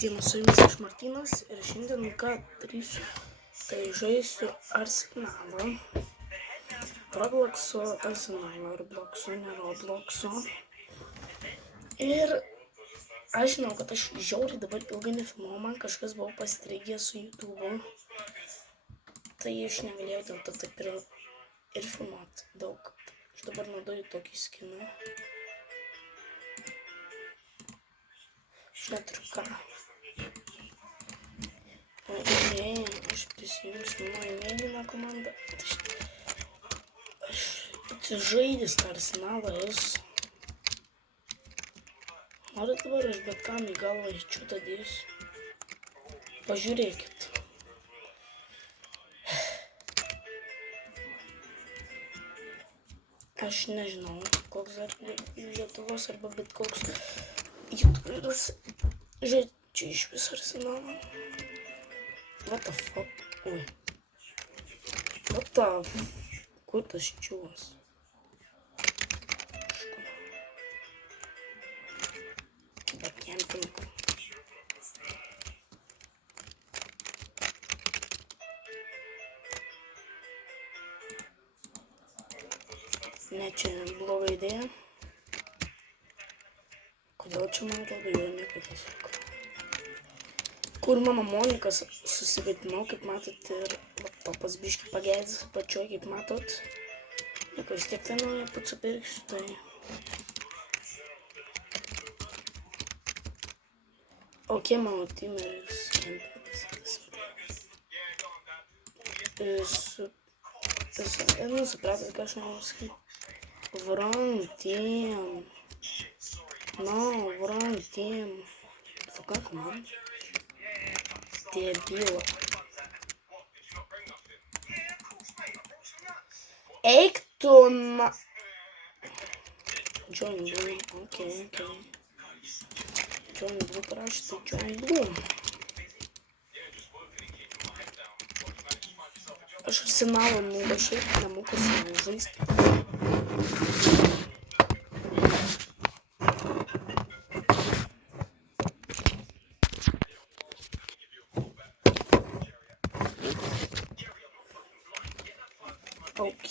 Labadiena, su jumis aš Martynas ir šiandien ką darysiu, tai žaisiu Arsenalą, Robloxo Arsenalą, ne Robloxo. Ir aš žinau, kad aš žiauriai dabar ilgai nefilmavau, man kažkas buvo pastrigęs su YouTube'u, tai aš negalėjau dėl to taip ir filmuoti daug. Aš dabar naudoju tokį skiną. Aš neturiu ką. Aš prisijungsiu mano mėlyną komandą. Aš atsižaidęs tą Arsenalą esu. Noriu dabar aš bet kam į galvą įčiūtą dėsiu. Pažiūrėkit. Aš nežinau, koks dar Lietuvos arba bet koks YouTuberis žaidžia iš viso Arsenalą. What the fuck? Oi. What the fuck? Kur tas čiūvas? Bet jam tinka. Ne, čia bloga idėja. Kodėl čia man atrodo jo nieko tiesiog. Kur mano Monikas susivaidinau, kaip matot, ir laptopas biški pagedęs pačioj, kaip matot. Nieko, vis tiek tai naują pats supirksiu, tai... Ok, mano timeris supratot, ką aš noriu sakyti. Врон тем. No, врон тем. Сука, команда. Дебила. Eik tu na... Join Bloom, ok. Join Bloom parašyti, Join Bloom. Aš Arsenalą nuvažiai, nemoku savo žaisti. Ok.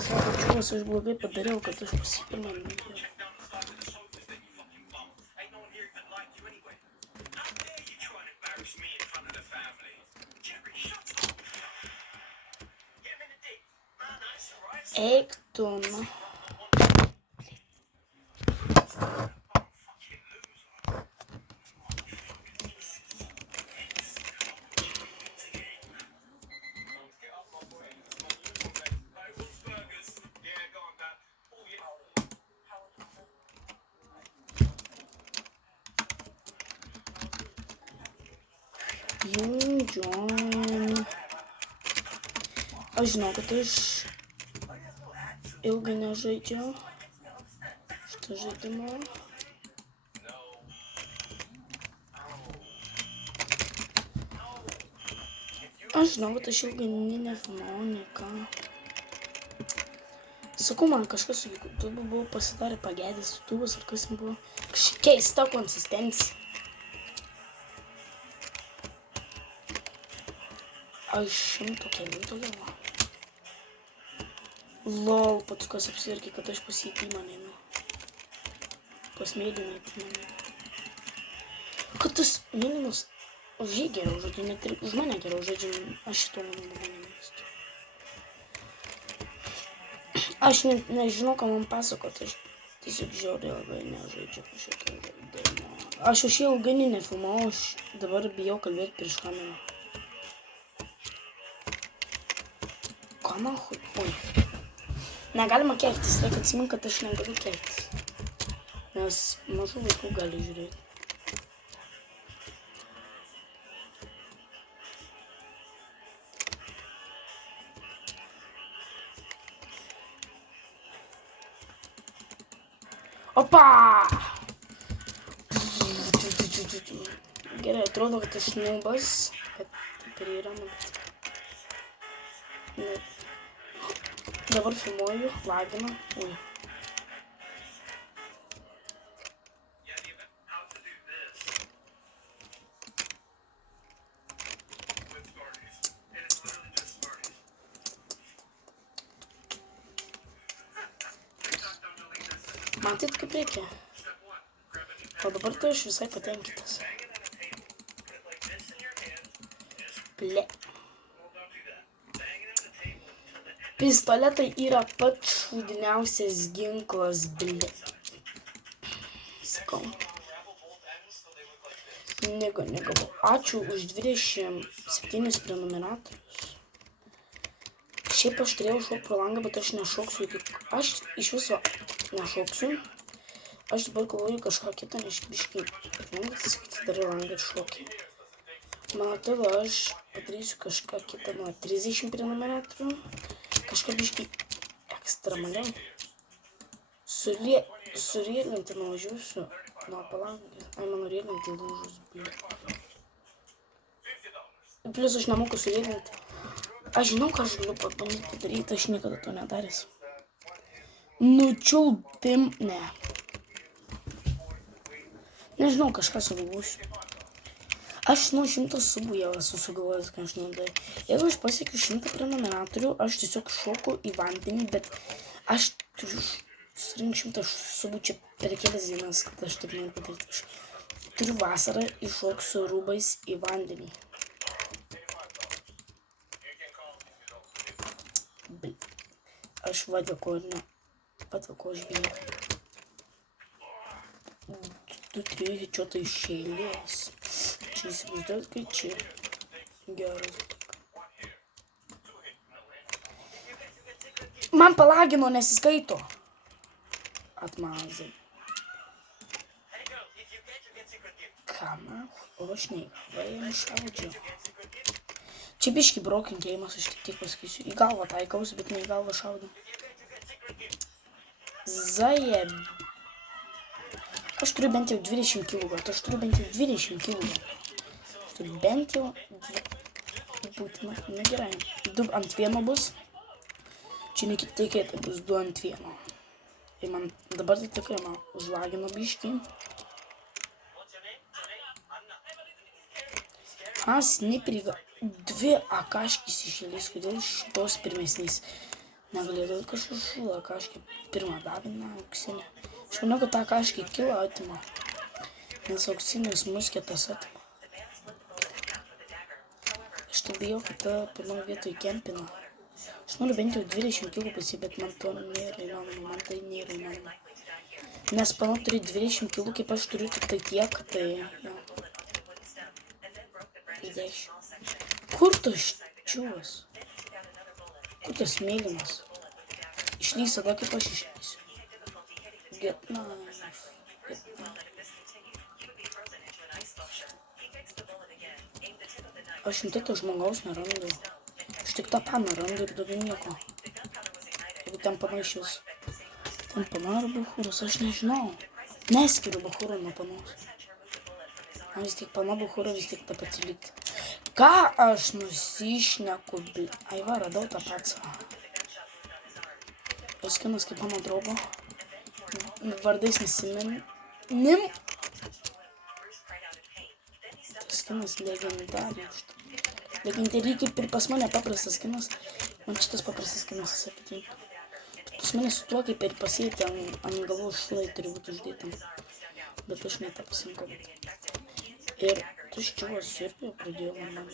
Sako, čiūvas, aš blogai padariau, kad aš pasipirmą nuėjau. Eik tu, na. Join. Aš žinau, kad aš ilgai nežaidžiau šitą žaidimą. Aš žinau, kad aš ilgai nefilmavau niką. Sakau, man kažkas su YouTube buvo pasidarė pagedęs YouTube'as, ar kas buvo keista konsistencija. Aš 100 kelių toliau. Lol, pats kas apsirkė, kad aš pas jį teamą neinu. Pas mėlyną teamą neinu. Kad tas mėlynas už jį geriau žaidžia, net ir už mane geriau žaidžia, aš šito manau nemėgstu. Aš nežinau, ką man pasakoti, aš tiesiog žiauriai labai nežaidžiu šitą žaidimą. Aš už jį ilgai nefilmavau, aš dabar bijau kalbėti prieš kamerą. Ką nahui? Oi. Negalima keiktis, reikia atsimint, kad aš negaliu keiktis. Nes mažų vaikų gali žiūrėti. Opa! Gerai, atrodo, kad aš nubas, bet taip ir yra nubas. Dabar filmuoju, lagina. Ui. matyt kaip reikia. O dabar tai aš visai patenkintas. Ble. Pistoletai yra pats šūdiniausias ginklas, ble. Sakau. Negavau. Ačiū už 27 prenumeratorius. Šiaip aš turėjau šokti pro langą, bet aš nešoksiu. Aš iš viso nešoksiu. Aš dabar galvoju kažką kitą, nes biškai. Lengva atsakyti, darai langą ir šokį. Man atrodo, aš padarysiu kažką kitą nuo 30 prenumeratorių. Kažką biškai ekstremaliai. Surėlinti nuvažiuosiu nuo palangės. Mano rėlinti lūžus, blė. Plius aš nemoku surėlinti. Aš žinau, ką aš galiu pabandyti padaryti, aš niekada to nedaręs. Nučiulpim, ne. Nežinau, kažką sugalvosiu. Aš nuo 100 subų jau esu sugalvojęs, ką aš noriu. Jeigu aš pasiekiu 100 prenumeratorių, aš tiesiog šoku į vandenį, bet aš turiu surinkti 100 subų čia per kelias dienas, kad aš taip noriu padaryti. Aš turiu vasarą iššoksiu rūbais į vandenį. Aš vadėkoju, ne. Patėkoju žvėjai. 2-3 hičiotai iš eilės. Čia įsivaizduot, kai čia. Geras. Man palagino, nesiskaito. Atmazai. Kama? O aš neįgalvai šaudžiau. Čia biški brokinkėjimas, aš tik pasakysiu. Į galvą taikausi, bet ne į galvą šaudau. Zajeb. Aš turiu bent jau 20 kg. Aš turiu bent jau 20 kg. Aš turiu bent jau... Būtina. Na gerai. 2 ant 1 bus. Čia netikėtai bus 2 ant 1. Ir man dabar tai tikrai man užlagino biškį. Sniperiga. 2 akaškis išėlės, kodėl šitos pirmesnės negalėtų kažkur šūdą akaškį pirmą davina auksinę. Aš manau, kad tą akaškį kilą atima, nes auksinės musketas atima. Aš tai bijau, kad ta pirmoje vietoje kempina. Aš noriu bent jau 20 kg pasi, bet man to nėra įmanoma, man tai nėra įmanoma. Nes panau turi 20 kg, kaip aš turiu tik tai tiek, tai... Ja. Įdėšiu. Kur tas čiūvas? Kur tas mėlynas? Išlys tada, kaip aš išlysiu. Get knife. Aš to žmogaus nerandu. Aš tik tą paną randu ir daugiau nieko. Jeigu ten panašius. Ten pana ar buchūras, aš nežinau. Neskiriu buchūrą nuo panos. Man vis tik pana buchūra vis tik tą pati likti. Ką aš nusišneku, bl... Ai va, radau tą patsą. Ir skinas kaip mano draugo. Vardais nesimenim. Skinas legendarius. Legendariai kaip ir pas mane paprastas skinas. Man šitas paprastas skinas patinka. Pas mane su tuo kaip ir pasėti ant galvos šlai turi būti uždėtam. Bet aš ne tą pasirinkau. Ir tuščiuvas irgi pradėjo man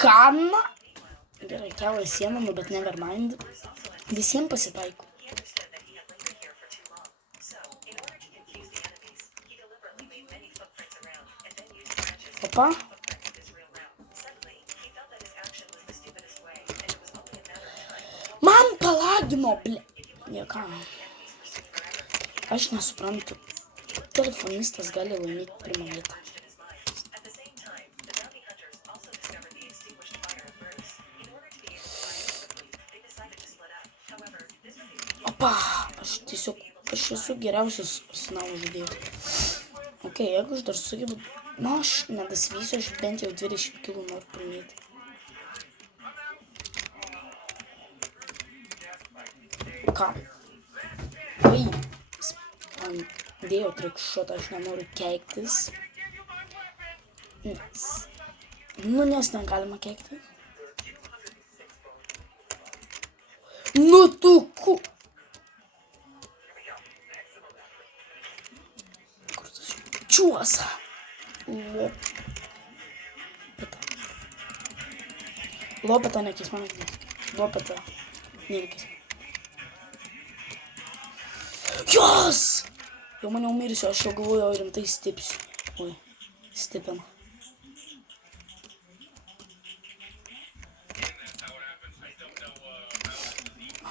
Kana? Gerai, kelą sieną, bet nevermind. Visiems pasitaiko. Opa. Man palagino, ble. Nieką. Aš nesuprantu. Telefonistas gali laimėti pirmą vietą. Opa, aš esu geriausias arsenalo žaidėjas. Ok, jeigu aš dar sugebu, na aš nedasivysiu, aš bent jau 20 kg noriu primėti. Ką? Oi, man dėjo trikšotą, aš nenoriu keiktis. Nes negalima keiktis. Nu tu ku... Kur tas čiuosa? Lopeta nekis man gdės. Lopeta. Nereikės. Jos! Jau maniau mirsiu, aš jau galvoju, rimtai stipsiu. Oi, stipina.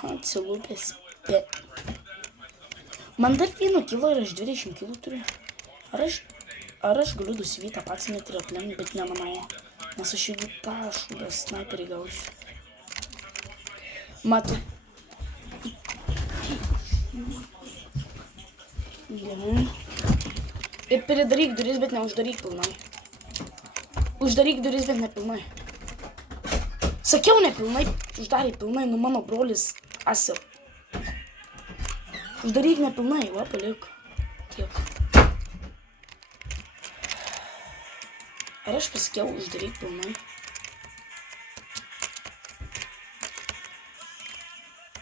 Atsilūpęs. Man dar 1 kilo ir aš 20 kilų turiu. Ar aš galiu dusivyti tą pats net ir aplenkti, bet nemanau. Nes aš jeigu tą šūdą sniperį gausiu. Matau. Gerai. Ir pridaryk duris, bet neuždaryk pilnai. Uždaryk duris, bet nepilnai. Sakiau nepilnai, uždaryk pilnai, nu mano brolis Asil. Uždaryk nepilnai, va, palik. Tiek. Ar aš pasakiau uždaryk pilnai?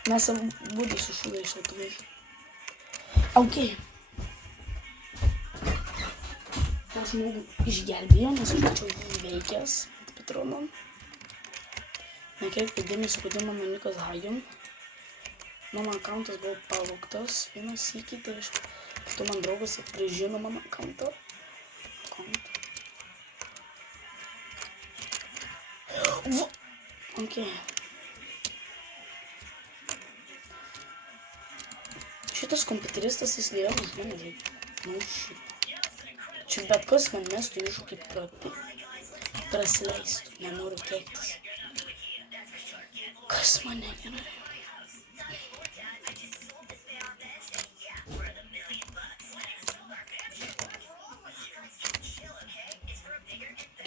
Mes abudu su šūdai šautuvais. Ok. Tą žmogų išgelbėjo, nes aš būčiau jį įveikęs patronom. Nekreipkite dėmesio, kodėl mano nikas Hajum. Mano akauntas buvo pavogtas. Vienas sykį, tai aš... Tu man draugas atprižino mano akauntą. Ok. Šitas kompiuteristas, jis geriau už mane žaidė. Nu, šitą. Čia bet kas man mestų iššūkį prasileistų. Nenoriu keiktis. Kas mane gerai?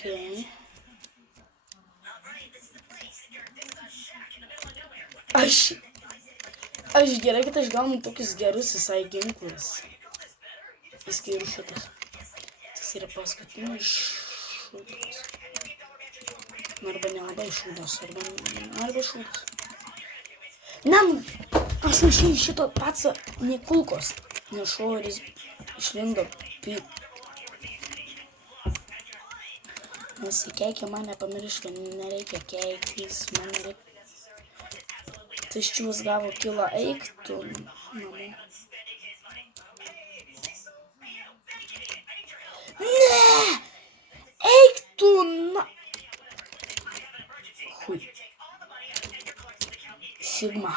Okay. Aš gerai, kad aš gaunu tokius gerus visai ginklus. Įskyrus šitas. Tas yra paskutinis šūdas. Arba nelabai šūdas, arba šūdas. Ne, aš nešiai šito pats ne kulkos. Nešu, ir jis išlindo Nesikeikia mane, pamiršk, nereikia keiktis, man reikia. Tai ščiūs gavo kilą, eik tu namo. Ne! Eik tu na... Hui. Sigma.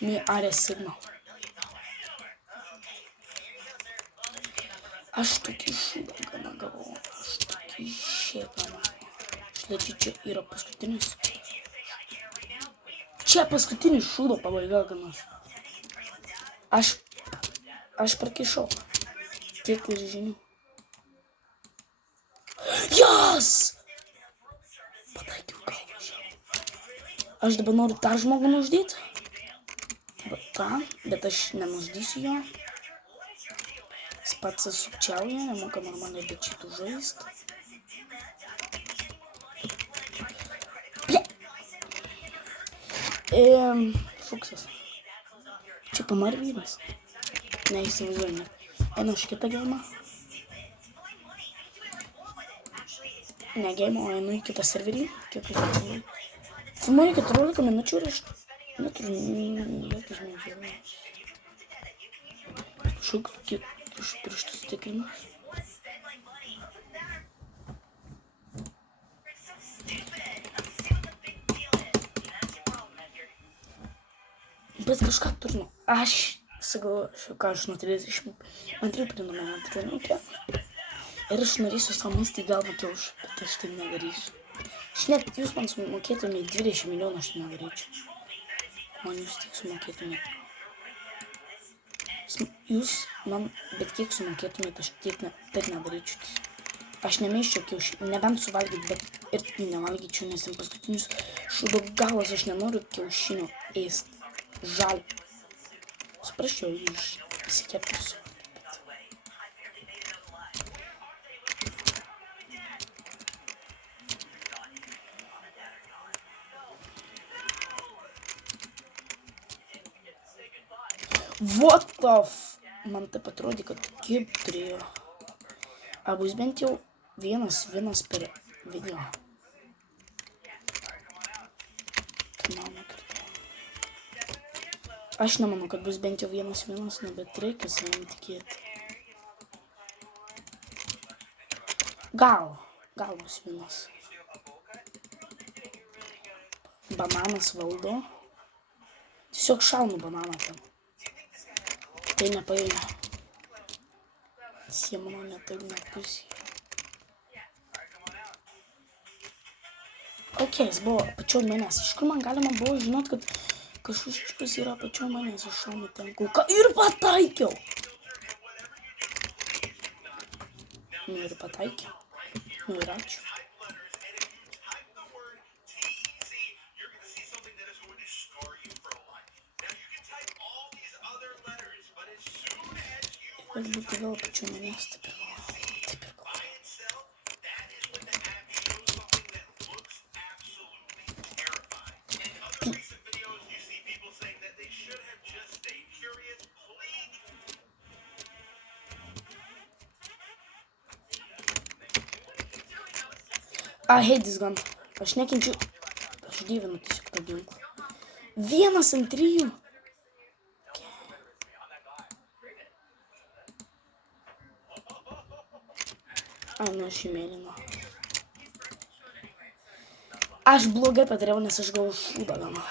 Mi are Sigma. Aš tokį šūdą gana gavau. Aš tokį šėgą gavau. Šlečiai čia yra paskutinis. Čia paskutinis šūdo pabaiga ganas. Aš prakišau. Tiek ir žinių. Jas! Pataikiau galvą žiau. Aš dabar noriu tą žmogų nuždyti. Bet aš nenuždysiu jo. Jis pats sukčiauja, nemoka normaliai bet šitų žaist. Fuksas. Čia pamar vyras. Neįsivaizduoju, ne. Einu už kitą geimą. Ne geimą, o einu į kitą serverį. Filmuoju 14 minučių ir aš neturiu jokios medžiagos. Kažkokiu pirštus tikrimas. Bet kažką turiu. Aš sakau, ką aš nuo 30. Man turiu pridumą, man turiu nukę. Ir aš norėsiu savo mesti galvą kiauš, bet aš tai nedarysiu. Aš net jūs man sumokėtumėte 20 milijonų, aš nedaryčiau. Man jūs tiek sumokėtumėte. Jūs man bet kiek sumokėtumėte, aš taip nedaryčiau. Aš nemėščiau kiaušį, nebent suvalgyti, bet ir nevalgyčiau, nes ten paskutinius šūdo galas aš nenoriu kiaušinio ėsti. Žalį. Suprasčiau, įsikeptus. What the Man taip atrodė, kad kaip turėjo. Ar bus bent jau vienas per video? Aš nemanau, kad bus bent jau vienas, nu, bet reikia savim tikėti. Gal bus vienas. Bananas valdo. Tiesiog šaunu bananą ten. Tai nepaėmė. Jie mano netaip nepusė. Ok, jis buvo pačioj manęs. Iš kur man galima buvo žinot, kad kažkas yra pačioj manęs. Aš šaunu ten kulką ir pataikiau. Nu ir pataikiau. Nu ir ačiū. Gali būti vėl pačiu manęs, taip ir galvoju. I hate this gun. Aš nekenčiu. Aš dievinu tiesiog tą ginklą. 1-3. Ai, nu aš įmėlinu. Aš blogai padariau, nes aš gavau šūdą gana.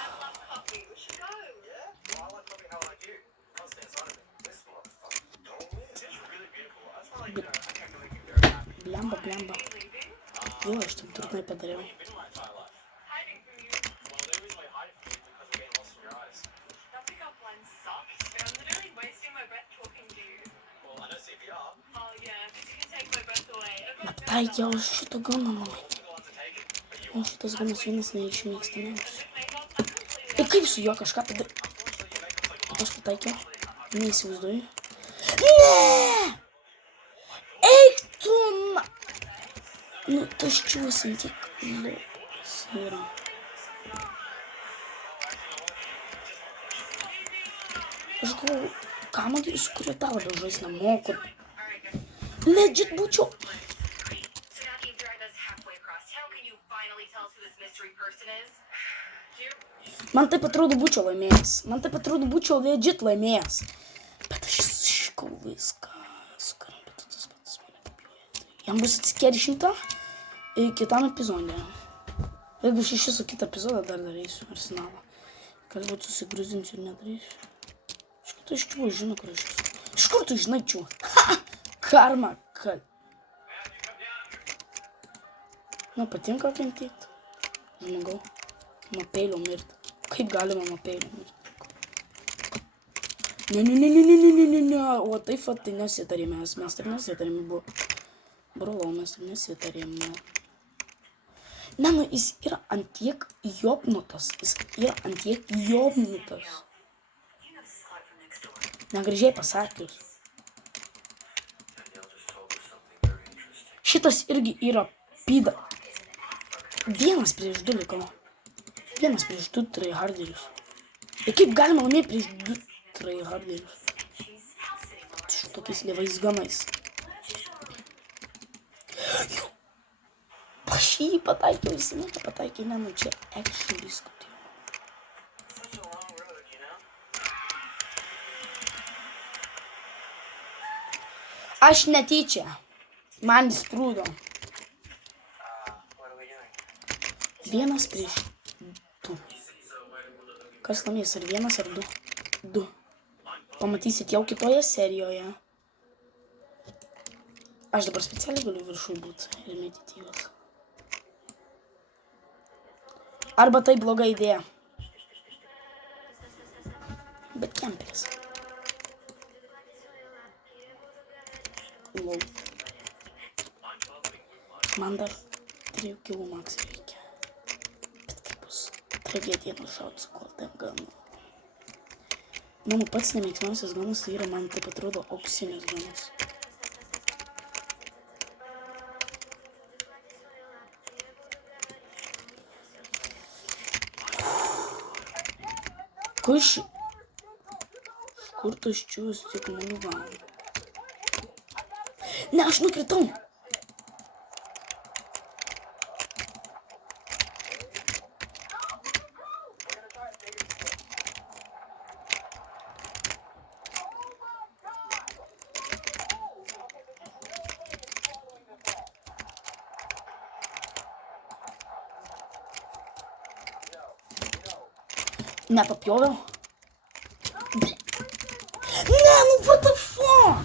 Blemba. Jo, aš tam turnai padariau. Nepataikiau aš šito gano, mamai. O šitas ganas vienas neišmėgstamiausių. Ir kaip su juo kažką padarė? Aš pataikiau. Neįsivaizduoju. Ne! Eik tu na... Nu, taščiuosi tiek lopas yra. Aš galvoju, kamuolį, su kuriuo tau labiau žaist nemoku. Legit būčiau. Man taip atrodo būčiau laimėjęs. Legit laimėjęs. Bet aš iškau viską. Sukarampitu tas patas mane kopiuoja. Jam bus atsikėri 100 kitam epizodė. Jeigu aš iš viso kitą epizodą dar darysiu, arsenalą. Galbūt susigrūzinsiu ir nedarysiu. Iš kur tu iš čiū žino, kur aš esu? Iš kur tu žinai čiū? Ha! Karma, kad. Nu, patinka kentėti. Žmogau. Nuo peilio mirti. Kaip galima nuo peilio mirti? Ne. O taip va, tai nesitarėme. Mes taip nesitarėme, buvo. Brolau, mes taip nesitarėme. Ne, nu, jis yra antiek jobnutas. Negražiai pasakius. Šitas irgi yra pyda. 1-2 likau. 1-2 tryharderius. Ir kaip galima laimėti prieš 2 tryharderius? Su tokiais lėvais ganais. Aš jį pataikiau, jis nieką pataikė, ne, nu čia actually diskutėjau. Aš netyčia. Man įsprūdo. 1-2. Kas laimės, ar 1 ar 2? Pamatysit jau kitoje serijoje. Aš dabar specialiai galiu viršui būti ir meditatyvas. Arba tai bloga idėja. Bet kemperis. Lol. Man dar 3 kilų maks reikia. Bet kaip bus tragedija nušauti su koltem ganu. Mano pats nemėgstamiausias ganas tai yra, man taip atrodo, auksinis ganas. Kur tuščius tik mano gauna. Ne, aš nukritau. Nepapjoviau. Ne, nu what the fuck?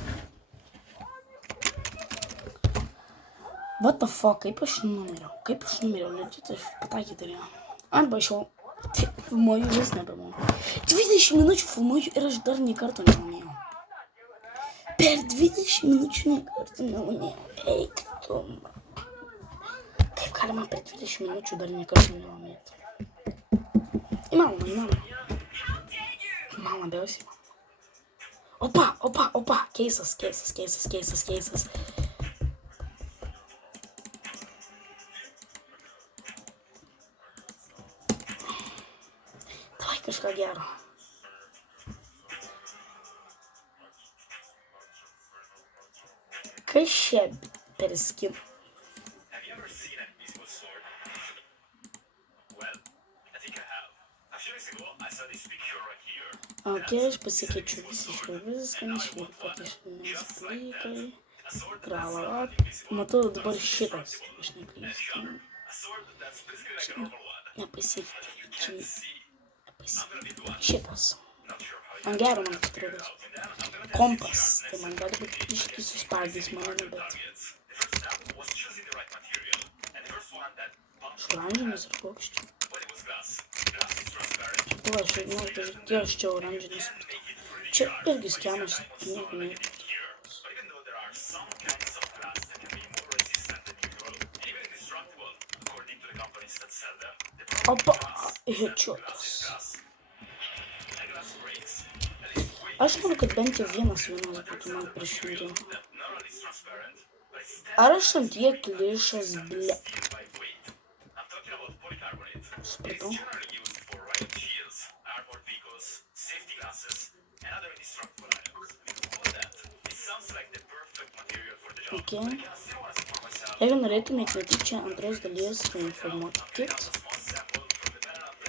What the fuck, kaip aš numiriau, legit, aš pataikyti turėjau. Arba aš jau filmuoju vis nebemoju. 20 minučių filmuoju ir aš dar nei karto nelaimėjau. Per 20 minučių nei karto nelaimėjau. Eik tu. Kaip galima per 20 minučių dar nei karto nelaimėti? Įmanoma. Įmanoma, beveik įmanoma. Opa, keisas. Davai kažką gero. Kas čia per skin? Ok, aš pasikeičiu viską, nešliai, patieškinės dalykai, tralala, matau dabar šitas, aš neklystu, šitas, man gero man atrodo, kompas, tai man gali būti iški suspardys mane, bet, šoranžinis ir koks čia. O, aš jau noriu pažiūrėti, aš čia oranžinis supratau. Čia irgi skemas, nieko nėra. Opa, headshot'as. Aš noriu, kad bent jau vienas būtų man prieš šiandien. Ar aš ant jie klišas, ble. Supratau. Ok. Jeigu norėtumėte netyčia antros dalies, tai informuokit.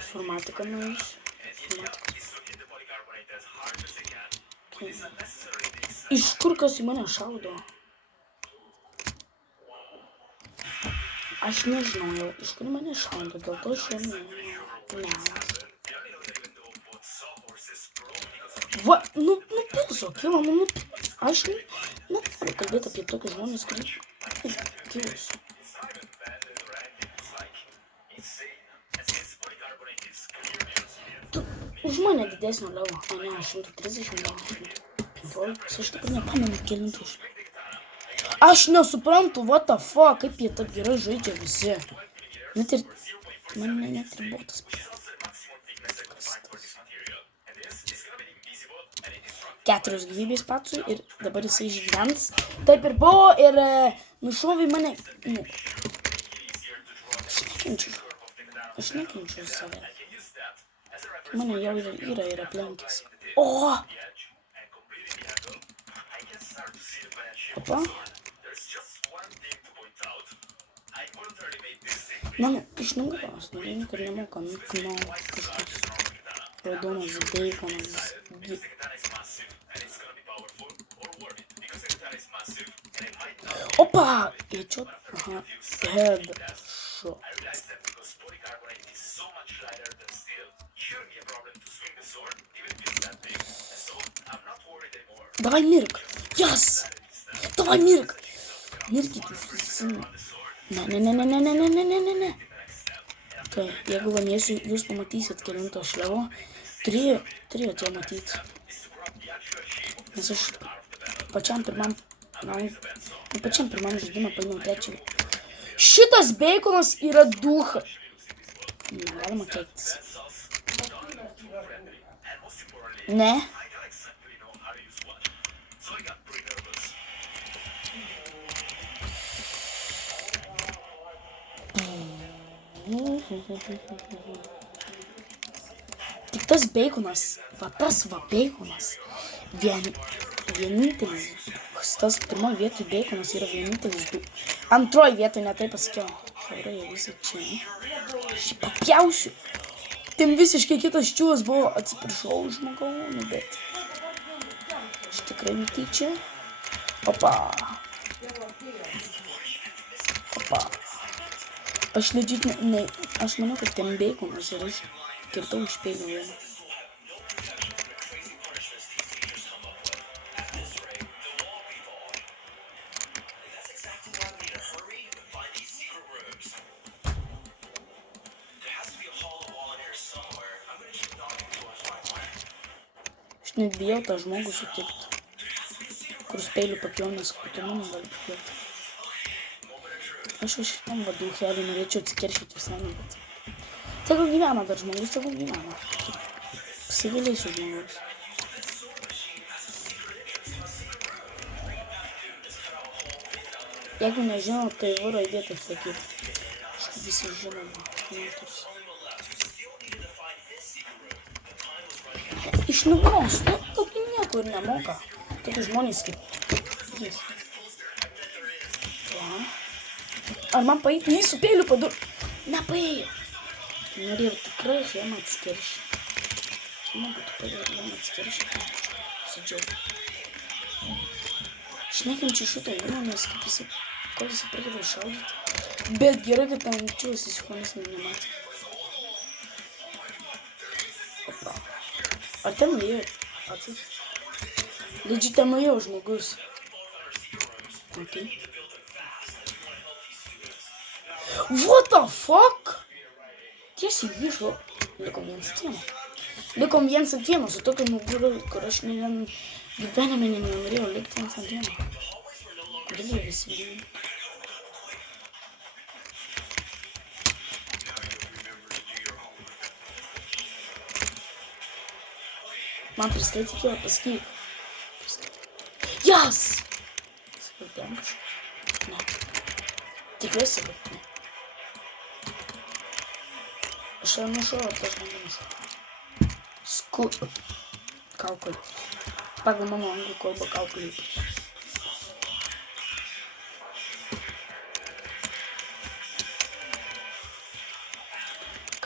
Informatika nuėjus. Okay. Iš kur kas į mane šaudo? Aš nežinau jau, iš kur mane šaudo, dėl to šiandien melas. Va, nu pilso, kilo, aš nenoriu kalbėti apie tokius žmonės, kurie kilusiu. Tu už mane didesnio levo, o ne, 130 gal, 115, aš tikrai nepamenu kelintų iš. Aš nesuprantu, what the fuck, kaip jie taip gerai žaidžia visi. Net ir, man net ir botas. 4 gyvybės patsui ir dabar jisai išgyvens. Taip ir buvo ir nušovė mane. Nu, aš nekenčiu save. Mane jau yra aplenkęs. O! Opa. Mane iš nugaros, niekur nemoka, kažkas raudonas beikonas. Opa! Headshot. Aha. Headshot. Давай mirk. Yes! Давай mirk. Mirkit jūs visi. Ne. Tai, jeigu laimėsiu, jūs pamatysit kelinto šlevo. Turėjo čia matyti. Nes aš pačiam pirmam žaidimą paėmiau trečią. Šitas beikonas yra duha. Negalima keiktis. Ne. Tik tas beikonas, va tas va beikonas, Vienintelis. Tas pirmoje vietoje Beikonas yra vienintelis du. Antroje vietoje netai pasakiau. Gerai, visi čia. Aš papjausiu. Tim visiškai kitas čiūvas buvo. Atsiprašau, žmogau, bet. Aš tikrai netyčia. Opa. Aš legit aš manau, kad ten Beikonas ir aš kirtau iš peilio vieną. Aš net bijau tą žmogų sutikti, kur peilių papjaunas, kad tu mane gali papjauti. Aš šitam vadų helį norėčiau atsikeršyti visą, bet... Tegul gyvena dar žmogus, tegul gyvena. Pasigailėsiu žmogus. Jeigu nežinau, tai varo įdėti atsakyti. Kažkaip visi žinoma. Iš nugaros, tokį nieko ir nemoka. Tokie žmonės kaip jis. Ar man paėtų jį su peiliu padur? Nepaėjo. Norėjau tikrai jam atsikeršyti. Man būtų paėjo jam atsikeršyti. Sudžiaugiu. Aš nekenčiu šito grūno, nes kaip jisai, kol jisai pradeda šaudyti. Bet gerai, kad ten čiūvas įsichonės nematė. Opa. Ar ten nuėjo? Atsik. Legit ten nuėjo žmogus. Ok. What the fuck? Tiesiai vyšlo. Likom 1-1. Likom 1-1 su tokiu žmoguriu, kur aš gyvenime nenorėjau likti 1-1. Kodėl jie visi lygiai? Man priskaitykėjo, pasakyk. Jas! Skaitėm kažką? Ne. Tikiuosi, bet ne. Aš jau nušau, ar tas žmogus. Kalkuliuotis. Pagal mano anglų kalbą kalkuliuotis.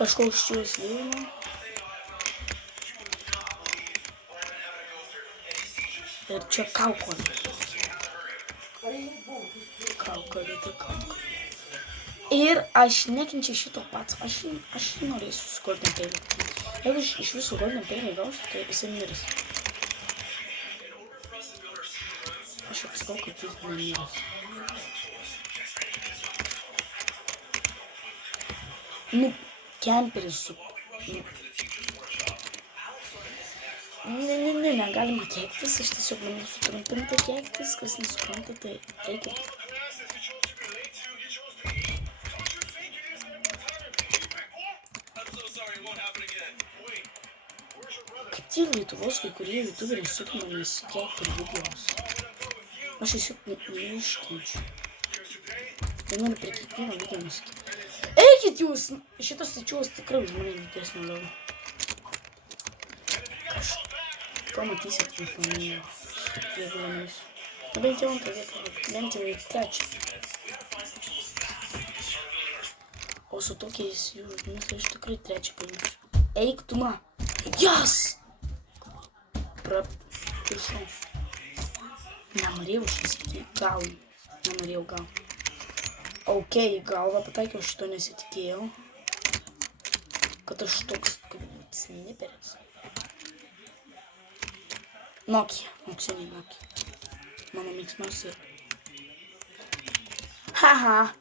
Kažkoks čiūvas lėmė. Ir čia kaukolė. Kaukolė. Ir aš nekenčiu šito pats. Aš norėsiu su Golden Peilį. Jeigu iš visų Golden Peilį gausiu, tai jisai miris. Aš apsakau, kad jis nemiris. Nu, kemperis su... Ne, negalima keiktis, aš tiesiog bandau sutrumpinti keiktis, kas nesupranta, tai eikit. Kaip tie Lietuvos, kai kurie youtuberiai sukina nesikeikti per videos. Aš tiesiog neiškenčiu. Jie nori prie kiekvieno video nesikeikti. Eikit jūs! Šitas tačiuos tikrai už mane didesnio levo. Pamatysit, kaip laimėjau, jeigu laimėsiu. Bent jau antrą vietą, bent jau į trečią. O su tokiais jų žmonės aš tikrai trečią paimsiu. Eik tu ma! Jas! Prapišau. Nenorėjau šis į galvą. Nenorėjau galvą. Ok, į galvą pataikiau, šito nesitikėjau. Kad aš toks kaip sniperis. Nokia, auksiniai Nokia. Mano mėgstamiausia. Haha.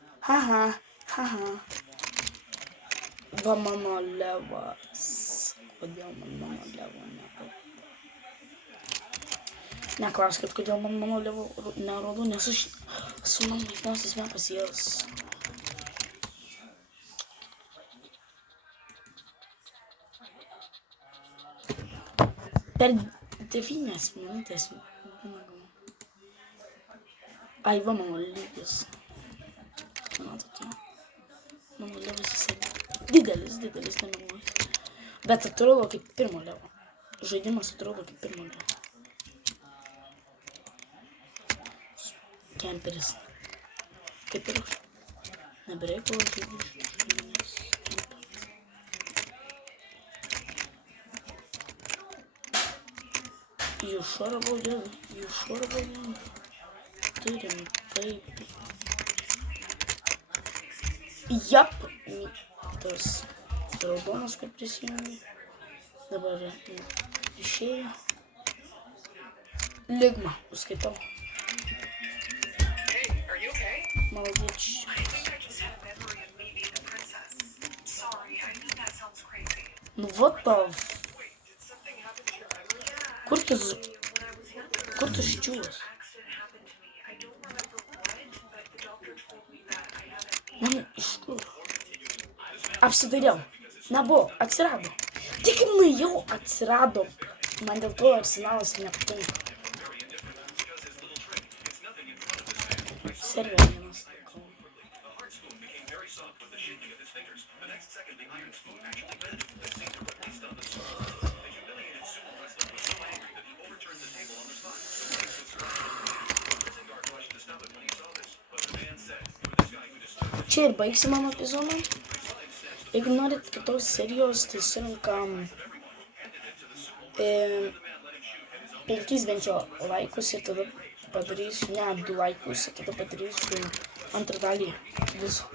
Va mano levas. Kodėl man mano levo nerodo? Neklauskit, kodėl man mano levo nerodo, nes aš su mano mėgstamiausias metas jas. Per 9 minutės. Ai, va mano lygis. Mano tokia. Mano levas jisai didelis, nemeluoju. Bet atrodo kaip pirmo levo. Žaidimas atrodo kaip pirmo levo. Kemperis. Kaip ir aš. Nebereikalo žaidžiu žaidimės kemperis. You sure about that? You sure about that? Turim taip. Jap. Tas raudonas, kur prisijungi. Dabar išėjo. Ligma, užskaitau. Молодец. Ну вот то. Kur tu ščiūvas? Man iš kur? Apsidairiau. Nebuvo, atsirado. Tik jau atsirado. Man dėl to Arsenalas nepatinka. Server vienas. Čia ir baigsim mano epizodą. Jeigu norit kitos serijos, tai surinkam 5 bent jau laikus ir tada padarysiu, ne 2 laikus, ir tada padarysiu antrą dalį viso.